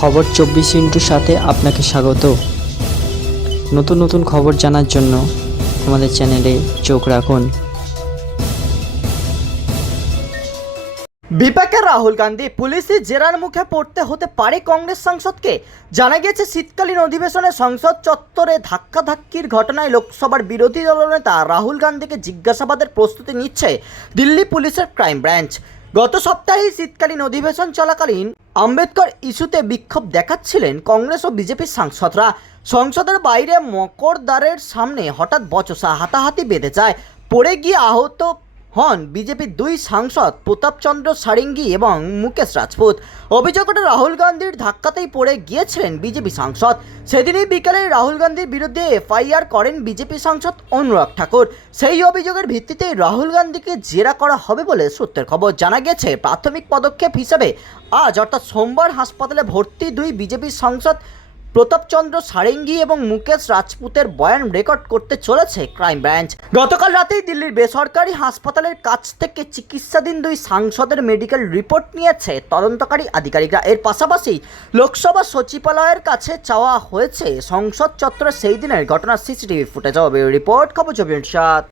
খবর চব্বিশ ইন্টুর সাথে আপনাকে স্বাগত। নতুন নতুন খবর জানার জন্য আমাদের চ্যানেলে চোখ রাখুন। বিপাকে রাহুল গান্ধী পুলিশের জেরার মুখে পড়তে হতে পারে কংগ্রেস সাংসদকে। জানা গেছে শীতকালীন অধিবেশনে সংসদ চত্বরে ধাক্কাধাক্কির ঘটনায় লোকসভার বিরোধী দলনেতা রাহুল গান্ধীকে জিজ্ঞাসাবাদের প্রস্তুতি নিচ্ছে দিল্লি পুলিশের ক্রাইম ব্রাঞ্চ। গত সপ্তাহে শীতকালীন অধিবেশন চলাকালীন আম্বেদকর ইস্যুতে বিক্ষোভ দেখাচ্ছিলেন কংগ্রেস ও বিজেপির সাংসদরা। সংসদের বাইরে মকরদ্বারের সামনে হঠাৎ বচসা হাতাহাতি বেঁধে যায়। পড়ে গিয়ে আহত হন বিজেপির দুই সাংসদ প্রতাপচন্দ্র সারিঙ্গি এবং মুকেশ রাজপুত। অভিযোগ ওঠে রাহুল গান্ধীর ধাক্কাতেই পড়ে গিয়েছিলেন বিজেপি সাংসদ। সেদিনই বিকেলে রাহুল গান্ধীর বিরুদ্ধে এফআইআর করেন বিজেপি সাংসদ অনুরাগ ঠাকুর। সেই অভিযোগের ভিত্তিতেই রাহুল গান্ধীকে জেরা করা হবে বলে সূত্রের খবর জানা গেছে। প্রাথমিক পদক্ষেপ হিসেবে আজ, অর্থাৎ সোমবার, হাসপাতালে ভর্তি দুই বিজেপি সাংসদ প্রতাপচন্দ্র সারেঙ্গি এবং মুকেশ রাজপুতের বয়ান রেকর্ড করতে চলেছে ক্রাইম ব্রাঞ্চ। গতকাল রাতেই দিল্লির বেসরকারি হাসপাতালের কাছ থেকে চিকিৎসাধীন দুই সাংসদের মেডিকেল রিপোর্ট নিয়েছে তদন্তকারী আধিকারিকরা। এর পাশাপাশি লোকসভা সচিবালয়ের কাছে চাওয়া হয়েছে সংসদ চত্বরে সেই দিনের ঘটনার সিসিটিভি ফুটেজ। রিপোর্ট, খবর চব্বিশ